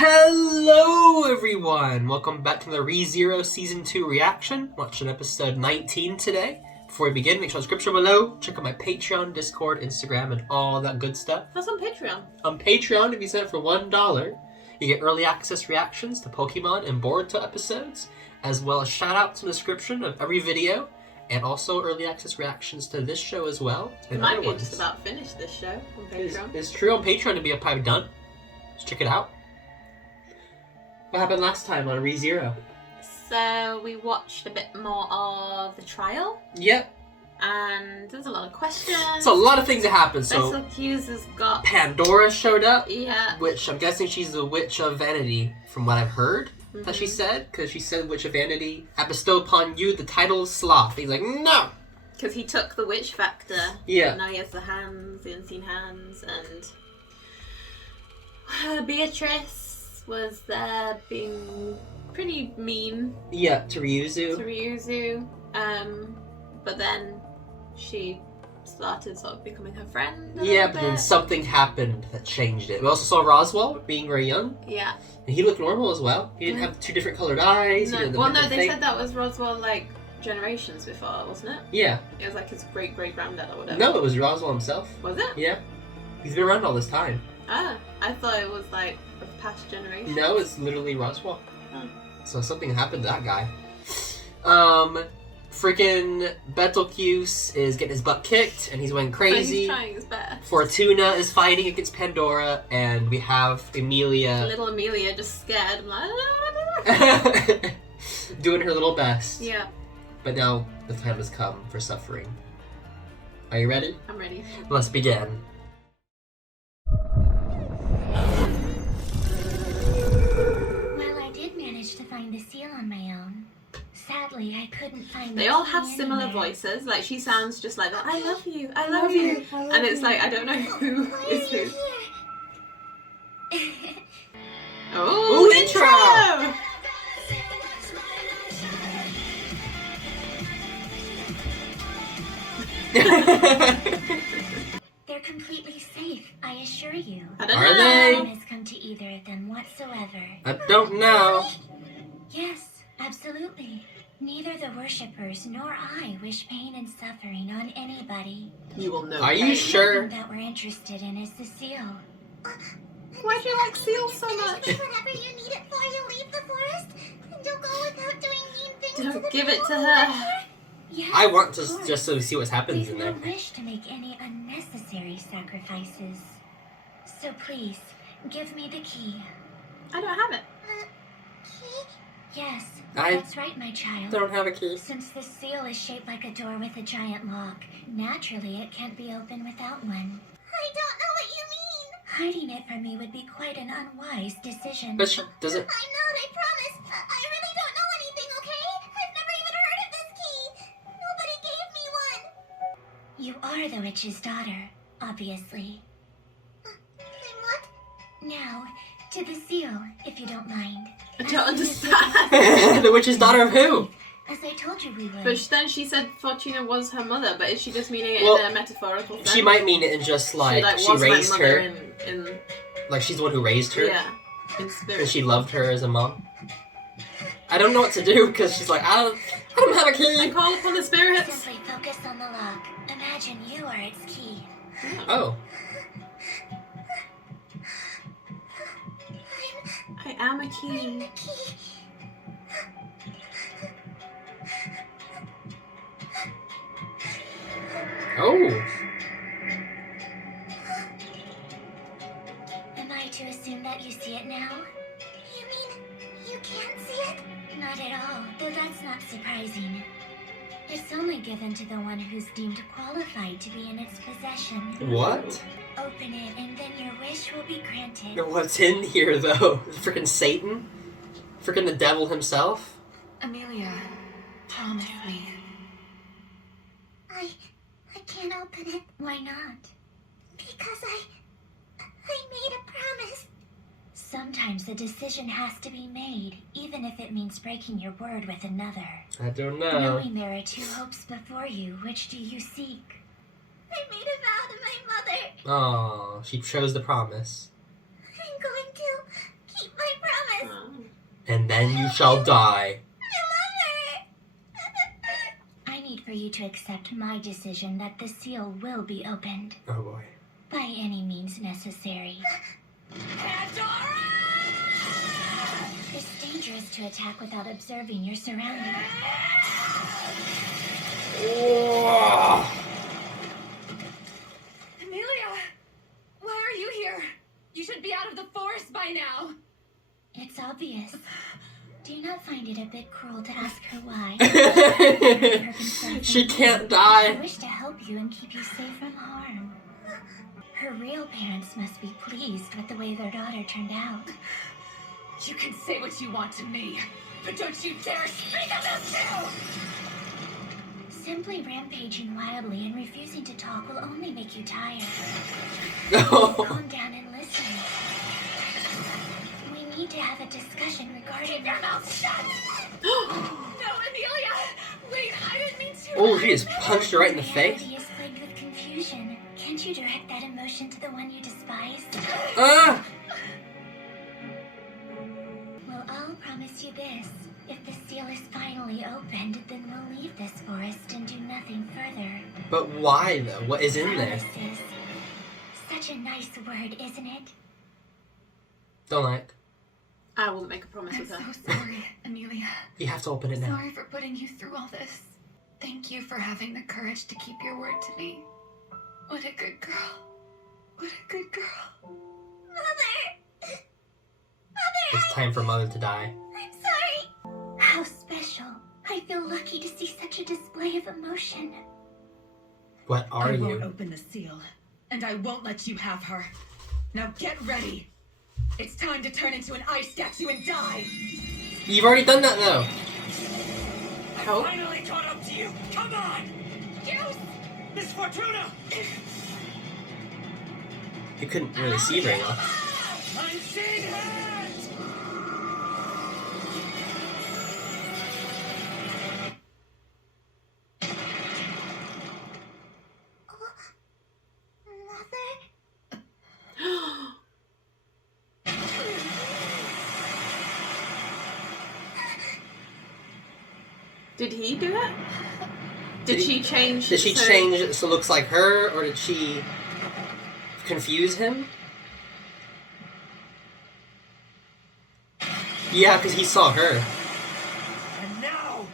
Hello everyone! Welcome back to the ReZero Season 2 reaction. Watching episode 19 today. Before we begin, make sure to description below. Check out my Patreon, Discord, Instagram, and all that good stuff. That's on Patreon. On Patreon, if you sign up for $1, you get early access reactions to Pokemon and Boruto episodes, as well as shout-outs in the description of every video, and also early access reactions to this show as well. We might be just about finished this show on Patreon. It's true on Patreon to be a pipe done. Let's check it out. What happened last time on ReZero? So we watched a bit more of the trial. Yep. And there's a lot of questions. It's a lot of things that happened. So Betelgeuse has got Pandora showed up. Yeah. Which I'm guessing she's the Witch of Vanity, from what I've heard. That she said, because she said, Witch of Vanity, I bestow upon you the title of Sloth. He's like, no! Because he took the witch factor. Yeah. And now he has the hands, the unseen hands, and Beatrice was there being pretty mean. Yeah, to Ryuzu. But then she started sort of becoming her friend. Yeah, but then something happened that changed it. We also saw Roswell being very young. Yeah. And he looked normal as well. He didn't have two different colored eyes. No. Well, no, they said that was Roswell like generations before, wasn't it? Yeah. It was like his great-great-granddad or whatever. No, it was Roswell himself. Was it? Yeah. He's been around all this time. Ah, I thought it was like of past generations. No, it's literally Roswell. Oh. So something happened to that guy. Freaking Betelgeuse is getting his butt kicked, and he's going crazy. He's trying his best. Fortuna is fighting against Pandora, and we have Emilia. Little Emilia just scared. I'm like, doing her little best. yeah. But now the time has come for suffering. Are you ready? I'm ready. Let's begin. Well, I did manage to find the seal on my own. Sadly, I couldn't find They all have similar voices. Like, she sounds just like that. I love you. I love you. And it's like, I don't know who is who. Oh, intro! They're completely safe, I assure you. I don't Are know. they? No harm has come to either of them whatsoever. I don't know. Yes, absolutely. Neither the worshippers nor I wish pain and suffering on anybody. You will know. Are you sure? The thing that we're interested in is the seal. Why do you like seals so much? Whatever you need it for, you leave the forest and don't go without doing mean things. Don't give it to her. Yes, I want to of course. just so see what happens We in there. don't wish to make any unnecessary sacrifices. So please, give me the key. I don't have it. Key? Yes, I that's right, my child. Don't have a key. Since the seal is shaped like a door with a giant lock, naturally it can't be opened without one. I don't know what you mean. Hiding it from me would be quite an unwise decision. But she doesn't. I'm not, I promise. I really don't know anything, okay? I've never even heard of this key. Nobody gave me one. You are the witch's daughter, obviously. Then what? Now, to the seal, if you don't mind. I don't understand. The witch's daughter of who? As I told you we would. But then she said Fortuna was her mother, but is she just meaning it Well, in a metaphorical sense? She might mean it in just like she was raised my mother her. in Like she's the one who raised her. yeah, in spirit. And she loved her as a mom. I don't know what to do because she's like, I don't have a I key. call upon the spirits. Simply focus on the lock. Imagine you are its key. Oh. I am a key. Oh. Am I to assume that you see it now? You mean you can't see it? Not at all, though that's not surprising. It's only given to the one who's deemed qualified to be in its possession. What? Open it and then your wish will be granted. What's in here though? Freaking Satan? Freaking the devil himself? Emilia, promise me. I can't open it. Why not? Because I made a promise. Sometimes a decision has to be made, even if it means breaking your word with another. I don't know. Knowing there are two hopes before you, which do you seek? I made a vow to my mother. Oh, she chose the promise. I'm going to keep my And then you shall die. I need for you to accept my decision that the seal will be opened. Oh boy. By any means necessary. Pandora! It's dangerous to attack without observing your surroundings. Emilia! Why are you here? You should be out of the forest by now. It's obvious. Do you not find it a bit cruel to ask her why? She can't I die. wish to help you and keep you safe from harm. Her real parents must be pleased with the way their daughter turned out. You can say what you want to me, but don't you dare speak of this too! Simply rampaging wildly and refusing to talk will only make you tired. No. Calm down and listen. We need to have a discussion regarding... Keep your mouth shut! No, Emilia! Wait, I didn't mean to... Oh, he just punched her right in the face. Reality is plagued with confusion. Can't you direct that emotion to the one you despise? Ah! Well, I'll promise you this. If the seal is finally opened, then we'll leave this forest and do nothing further. But why though? What is in there? Promises. Such a nice word, isn't it? Don't like. I wouldn't make a promise I'm with her. so sorry, Emilia. You have to open it now. Sorry for putting you through all this. Thank you for having the courage to keep your word to me. What a good girl. What a good girl. Mother! It's time for Mother to die. I'm sorry. How special. I feel lucky to see such a display of emotion. What are I won't you? open the seal, and I won't let you have her. Now get ready. It's time to turn into an ice statue and die. You've already done that though. Help? Finally caught up to you! Come on! Miss Fortuna! You couldn't really see very well. I'm seeing her! Mother? Did he do it? Did she change? Did she so- change it so it looks like her, or did she confuse him? Yeah, because he saw her. And now,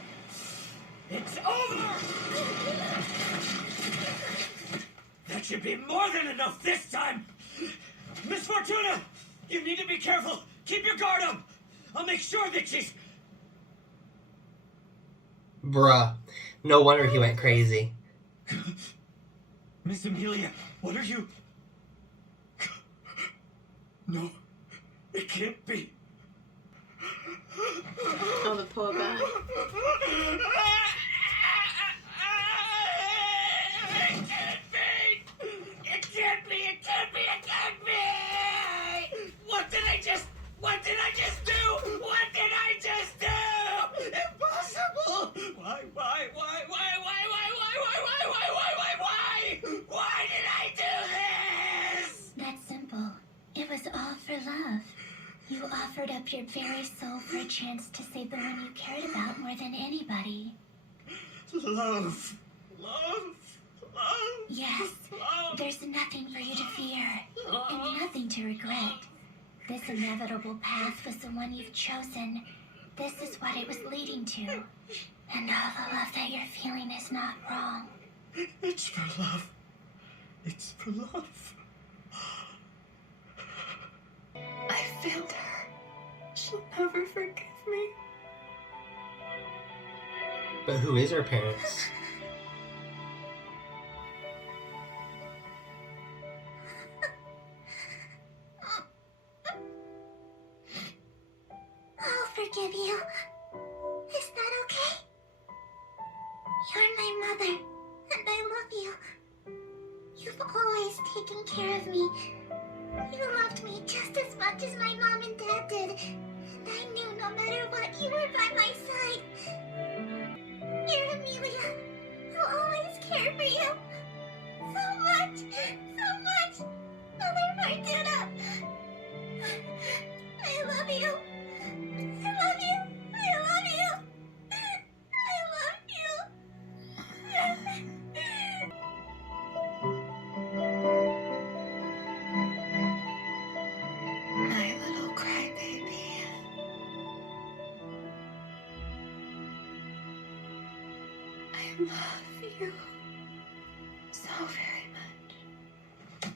it's over! That should be more than enough this time! Miss Fortuna, you need to be careful! Keep your guard up! I'll make sure that she's... Bruh. No wonder he went crazy. Miss Emilia, what are you... No, it can't be. Oh, the poor guy. It can't be! It can't be! It can't be! It can't be! What did I just do? What did I just do? Impossible! Why? Why did I do this? That's simple. It was all for love. You offered up your very soul for a chance to save the one you cared about more than anybody. Love. Yes, there's nothing for you to fear, and nothing to regret. This inevitable path was the one you've chosen. This is what it was leading to. And all the love that you're feeling is not wrong. It's for love. It's for love. I failed her. She'll never forgive me. But who is her parents? I'll forgive you. Is that okay? You're my mother, and I love you. You've always taken care of me. You loved me just as much as my mom and dad did, and I knew no matter what, you were by my side. You're Emilia. I'll always care for you. So much, Mother Fortuna. I love you. I love love you so very much.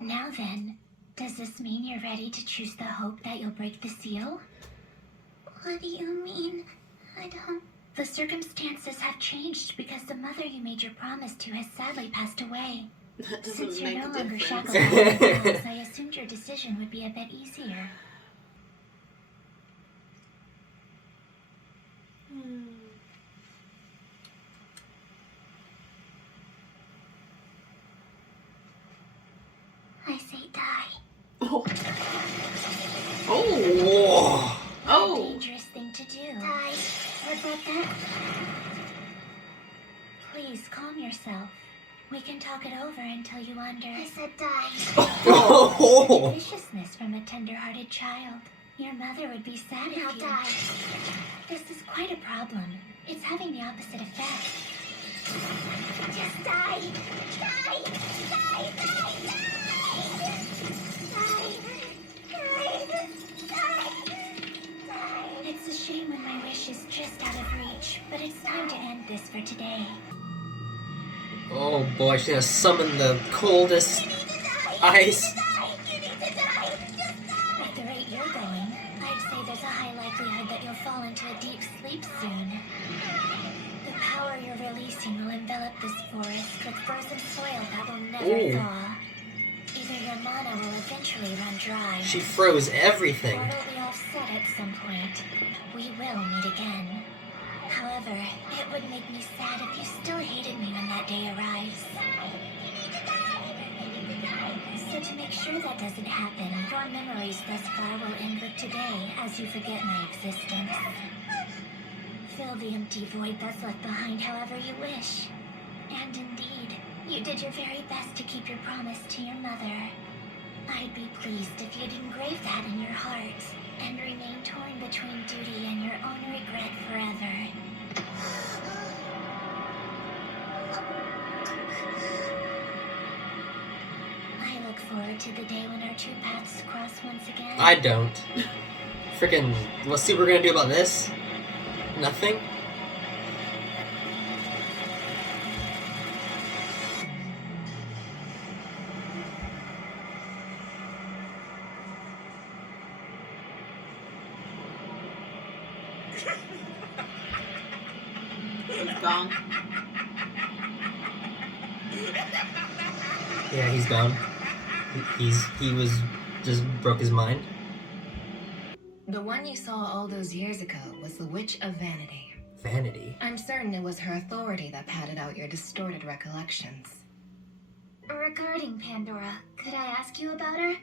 Now then, does this mean you're ready to choose the hope that you'll break the seal? What do you mean? I don't... The circumstances have changed because the mother you made your promise to has sadly passed away. That Since doesn't you're make no a longer difference. Shyakugaun, I assumed your decision would be a bit easier. I say die. Oh. Oh! A Oh. dangerous thing to do. Die. What about that? Please calm yourself. We can talk it over until you I said die. Oh! Viciousness from a tender-hearted child. Your mother would be sad if you... die. This is quite a problem. It's having the opposite effect. Just die! Die! Die! Die! Die! It's a shame when my wish is just out of reach, but it's time to end this for today. Oh boy, she's gonna summon the coldest ice. At the rate you're going, I'd say there's a high likelihood that you'll fall into a deep sleep soon. The power you're releasing will envelop this forest with frozen soil that will never Ooh. thaw. Either your mana will eventually run dry, She froze or everything. it'll be offset at some point. We will meet again. However, it would make me sad if you still hated me when that day arrives. So to make sure that doesn't happen, your memories thus far will end with today as you forget my existence. Fill the empty void that's left behind however you wish. And indeed, you did your very best to keep your promise to your mother. I'd be pleased if you'd engrave that in your heart and remain torn between duty and your own regret forever. I look forward to the day when our two paths cross once again. I don't. Freaking, let's see what we're gonna do about this. Nothing? He's gone. Yeah, he's gone. He was just broke his mind. The one you saw all those years ago was the Witch of Vanity. Vanity. I'm certain it was her authority that padded out your distorted recollections. Regarding Pandora, could I ask you about her?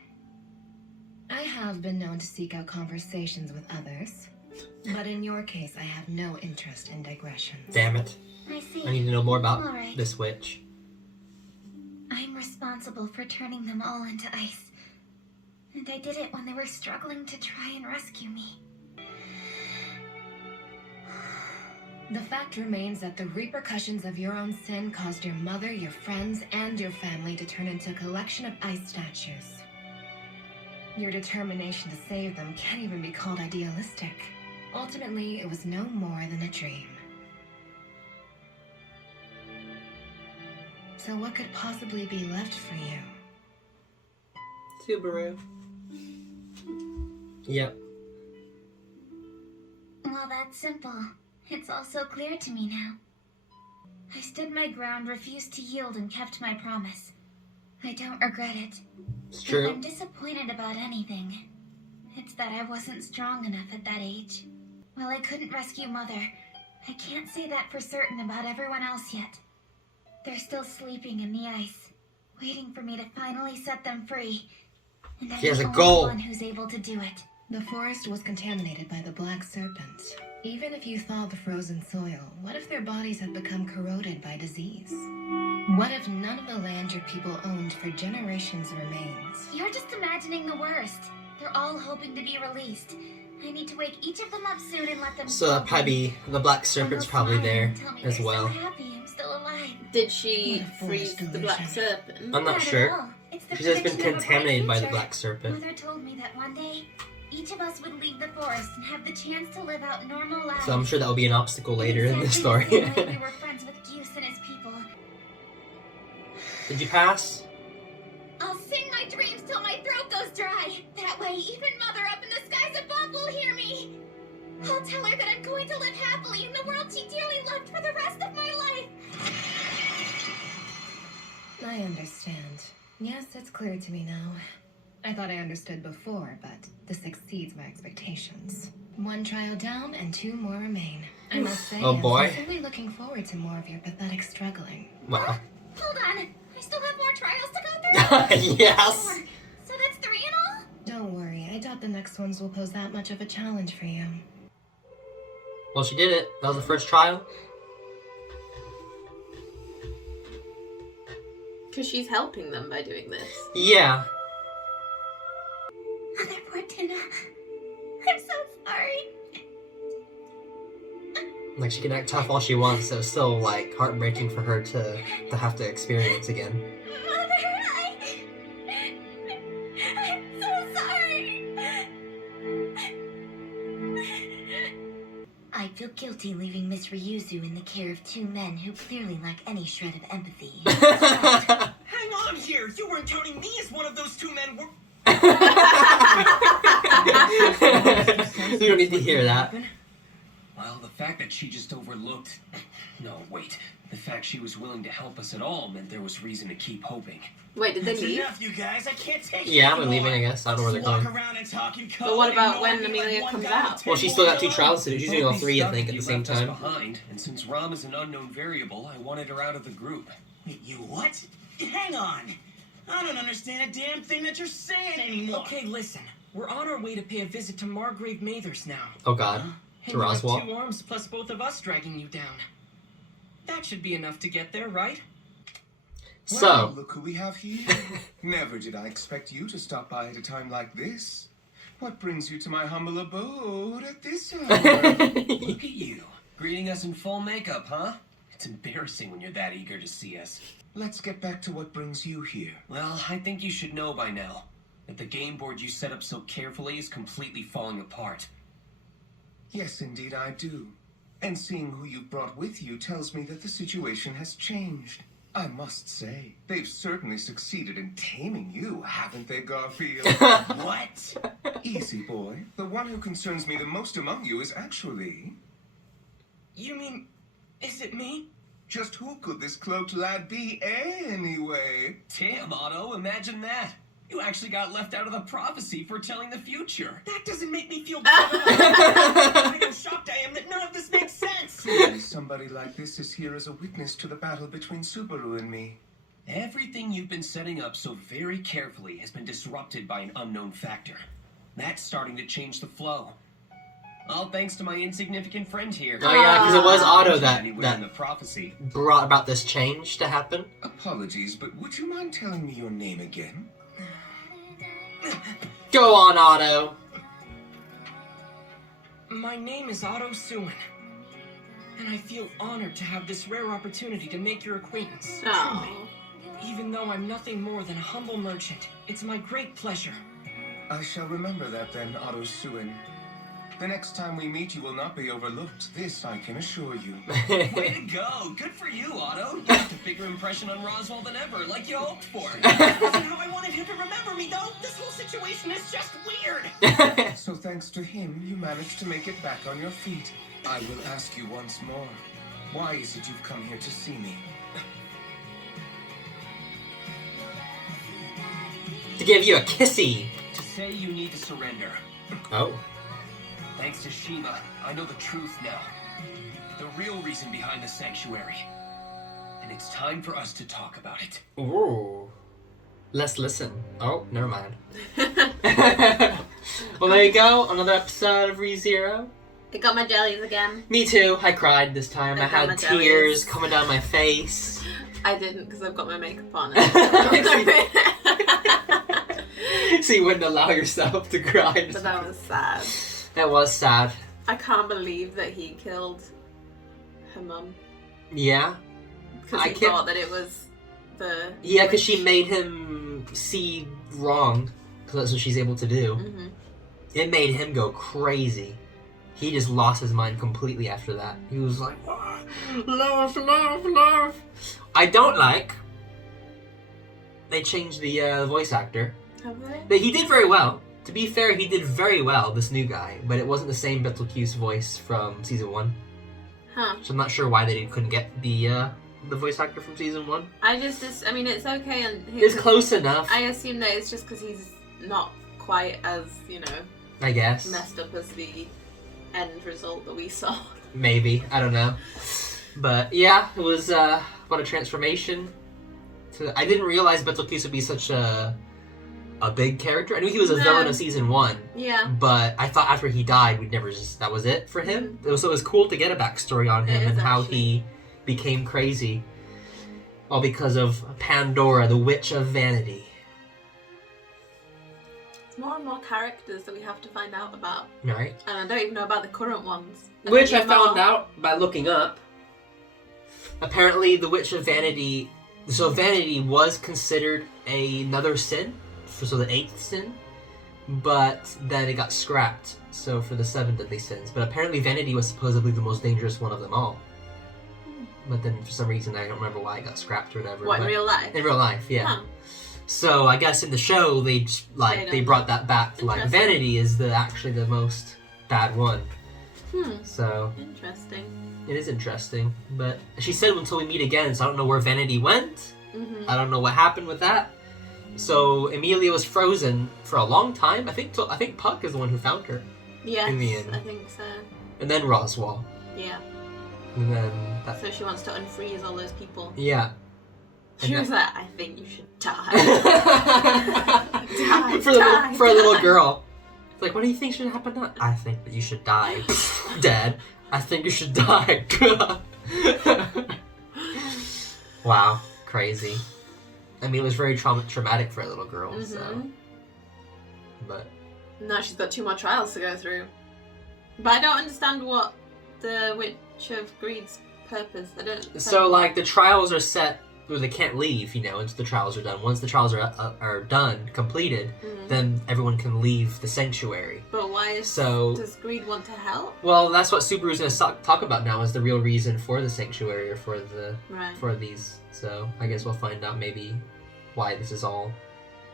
I have been known to seek out conversations with others, but in your case, I have no interest in digressions. Damn it. I see. I need to know more about All right. this witch. I'm responsible for turning them all into ice. And I did it when they were struggling to try and rescue me. The fact remains that the repercussions of your own sin caused your mother, your friends, and your family to turn into a collection of ice statues. Your determination to save them can't even be called idealistic. Ultimately, it was no more than a dream. So what could possibly be left for you? Subaru. Yep. Well, that's simple. It's all so clear to me now. I stood my ground, refused to yield, and kept my promise. I don't regret it. It's If true. I'm disappointed about anything, it's that I wasn't strong enough at that age. While I couldn't rescue Mother, I can't say that for certain about everyone else yet. They're still sleeping in the ice, waiting for me to finally set them free. And I'm She has the a only goal. one who's able to do it. The forest was contaminated by the Black Serpent. Even if you thawed the frozen soil, what if their bodies had become corroded by disease? What if none of the land your people owned for generations remains? You're just imagining the worst. They're all hoping to be released. I need to wake each of them up soon and let them So sleep. probably the Black Serpent's probably there as well. So happy I'm still alive. Did she What a freeze foolish the black delusion. serpent? I'm not at sure. all. It's the She's just been prediction of a bright contaminated by the future. Black Serpent. Mother told me that one day each of us would leave the forest and have the chance to live out normal lives. So I'm sure that will be an obstacle later in the story. We were friends with Goose and his people. Did you pass? I'll sing my dreams till my throat goes dry. That way, even Mother up in the skies above will hear me. I'll tell her that I'm going to live happily in the world she dearly loved for the rest of my life. I understand. Yes, it's clear to me now. I thought I understood before, but this exceeds my expectations. 1 trial down and 2 more remain. I must say, Oh, boy. I'm sincerely looking forward to more of your pathetic struggling. Wow. Hold on. I still have more trials to go through. Yes! 4. So that's 3 in all? Don't worry, I doubt the next ones will pose that much of a challenge for you. Well, she did it. That was the first trial. Because she's helping them by doing this. Yeah. Mother Fortuna, I'm so sorry. Like, she can act tough all she wants, so it's still, like, heartbreaking for her to have to experience again. Mother, I'm so sorry. I feel guilty leaving Miss Ryuzu in the care of 2 men who clearly lack any shred of empathy. Hang on here! You weren't counting me as one of those 2 men were... You don't need to hear that. Well, the fact that she just overlooked... No, wait. The fact she was willing to help us at all meant there was reason to keep hoping. Wait, did they That's leave? enough, you guys. I can't take it Yeah, we're anymore. leaving, I guess. I don't know where they're Walk going. around and talk and But what about ignore when me like Emilia one comes guy out? with Well, 10 she's still got 2 more trials to do. She's doing all 3, I Stuff think, that at you the same left us time. behind, and since Ram is an unknown variable, I wanted her out of the group. You what? Hang on. I don't understand a damn thing that you're saying anymore. Okay, listen. We're on our way to pay a visit to Margrave Mathers now. Oh, God. And To you have Roswell. 2 arms plus both of us dragging you down. That should be enough to get there, right? So, Well, look who we have here. Never did I expect you to stop by at a time like this. What brings you to my humble abode at this hour? Look at you, greeting us in full makeup, huh? It's embarrassing when you're that eager to see us. Let's get back to what brings you here. Well, I think you should know by now that the game board you set up so carefully is completely falling apart. Yes, indeed I do. And seeing who you've brought with you tells me that the situation has changed. I must say, they've certainly succeeded in taming you, haven't they, Garfield? What? Easy, boy. The one who concerns me the most among you is actually... You mean, is it me? Just who could this cloaked lad be anyway? Damn, Otto, imagine that. You actually got left out of the prophecy foretelling the future. That doesn't make me feel good. I'm shocked I am that none of this makes sense. Truly, somebody like this is here as a witness to the battle between Subaru and me. Everything you've been setting up so very carefully has been disrupted by an unknown factor. That's starting to change the flow. All thanks to my insignificant friend here. oh yeah, because it was Otto Anywhere in the that prophecy. brought about this change to happen. Apologies, but would you mind telling me your name again? Go on, Otto. My name is Otto Suin, and I feel honored to have this rare opportunity to make your acquaintance. Oh. Truly. Even though I'm nothing more than a humble merchant, it's my great pleasure. I shall remember that then, Otto Suin. The next time we meet, you will not be overlooked. This I can assure you. Way to go! Good for you, Otto. You left a bigger impression on Roswell than ever, like you hoped for. That wasn't how I wanted him to remember me, though. This whole situation is just weird. So thanks to him, you managed to make it back on your feet. I will ask you once more. Why is it you've come here to see me? To give you a kissy. To say you need to surrender. Oh. Thanks to Shima, I know the truth now. The real reason behind the sanctuary. And it's time for us to talk about it. Ooh. Let's listen. Oh, never mind. Well, there you go. Another episode of ReZero. I got my jellies again. Me too. I cried this time. I I got my had tears jellies. coming down my face. I didn't because I've got my makeup on. So you wouldn't allow yourself to cry. But that was sad. That was sad. I can't believe that he killed her mum. Yeah. Because I he can't- thought that it was the... Yeah, because she made him see wrong. Because that's what she's able to do. Mm-hmm. it made him go crazy. He just lost his mind completely after that. He was like, oh, love, love, love. I don't like. They changed the voice actor. Have they? But he did very well. To be fair, he did very well, this new guy. But it wasn't the same Betelgeuse voice from season 1. Huh. So I'm not sure why they couldn't get the voice actor from season 1. I mean, it's okay, and It's close enough, I assume that it's just because he's not quite as, I guess. messed up as the end result that we saw. Maybe. I don't know. But yeah, it was what a transformation. I didn't realize Betelgeuse would be such a big character. I knew he was a villain of season 1. Yeah. But I thought after he died, that was it for him. So it was cool to get a backstory on him and how he became crazy. All because of Pandora, the Witch of Vanity. More and more characters that we have to find out about. Right. And I don't even know about the current ones. Which I found out by looking up. Apparently, the Witch of Vanity... So Vanity was considered another sin. So the 8th sin. But then it got scrapped. So for the 7 deadly sins. But apparently Vanity was supposedly the most dangerous one of them all. But then for some reason, I don't remember why it got scrapped or whatever. What, in real life? In real life, yeah. Huh. So I guess in the show they brought that back to Vanity is actually the most bad one. So interesting. It is interesting, but she said until we meet again, so I don't know where Vanity went. I don't know what happened with that. So Emilia was frozen for a long time. I think Puck is the one who found her. Yes, in the end. I think so. And then Roswell. Yeah. And then so she wants to unfreeze all those people. Yeah. She was like, I think you should die. For a little girl. It's like, what do you think should happen now? I think that you should die. Dad, I think you should die. Wow, crazy. I mean, it was very traumatic for a little girl, so. But. Now she's got 2 more trials to go through. But I don't understand what the Witch of Greed's purpose. So, like, the trials are set where they can't leave, until the trials are done. Once the trials are done, completed, then everyone can leave the sanctuary. But why does Greed want to help? Well, that's what Subaru's going to talk about now, is the real reason for the sanctuary, or for these. So, I guess we'll find out maybe why this has all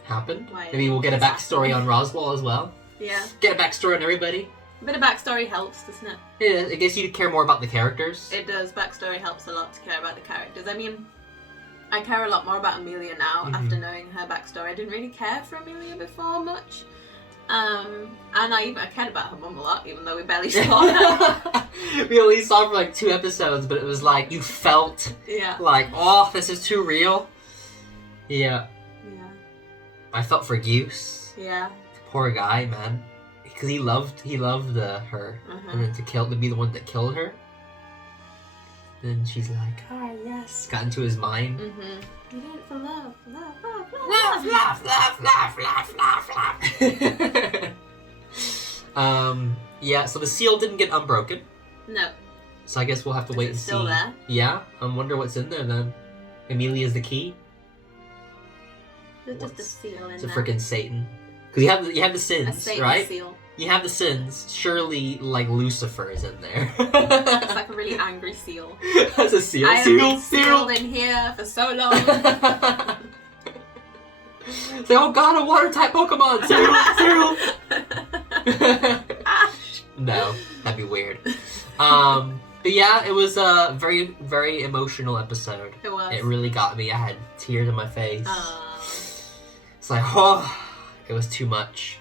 happened. Maybe we'll get a backstory on Roswell as well. Yeah. Get a backstory on everybody. A bit of backstory helps, doesn't it? Yeah, I guess you care more about the characters. It does. Backstory helps a lot to care about the characters. I mean, I care a lot more about Emilia now after knowing her backstory. I didn't really care for Emilia before much. And I cared about her mum a lot, even though we barely saw her. We only saw her for like 2 episodes, but it was like, you felt like, oh, this is too real. Yeah. Yeah. I felt for Goose. Yeah. Poor guy, man. Because he loved her. And then to be the one that killed her. Then she's like, oh yes. Got into his mind. You did it for love. Yeah, so the seal didn't get unbroken. No. So I guess we'll have to wait and see. Still there? Yeah, I wonder what's in there then. Emilia's the key. There's just a seal in there. It's a freaking Satan. Because you have the sins, right? Seal. You have the sins. Surely, like, Lucifer is in there. It's like a really angry seal. That's a seal. I have been sealed in here for so long. Say, oh god, a water-type Pokemon! Seal! No, that'd be weird. But yeah, it was a very, very emotional episode. It was. It really got me. I had tears in my face. It's like, oh, it was too much.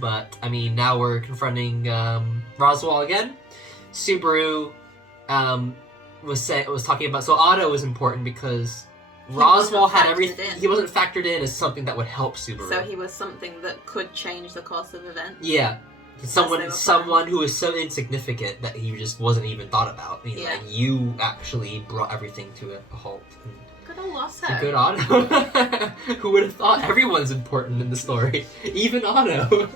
But, I mean, now we're confronting Roswell again. Subaru was talking about... So Otto was important because Roswell had everything... He wasn't factored in as something that would help Subaru. So he was something that could change the course of events? Yeah. Someone who was so insignificant that he just wasn't even thought about. I mean, like, you actually brought everything to a halt. Good Alonso. Good Otto. Who would have thought everyone's important in the story? Even Otto.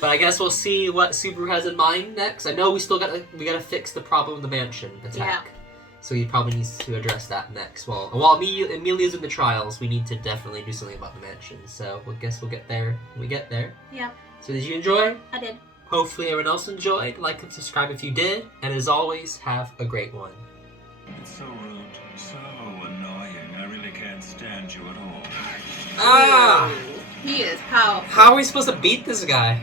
But I guess we'll see what Subaru has in mind next. I know we gotta fix the problem of the mansion attack. Yeah. So he probably needs to address that next. While Emilia's in the trials, we need to definitely do something about the mansion. So I guess we'll get there when we get there. Yeah. So did you enjoy? I did. Hopefully everyone else enjoyed. Like and subscribe if you did. And as always, have a great one. It's so rude, so annoying. I really can't stand you at all. Ah! He is powerful. How are we supposed to beat this guy?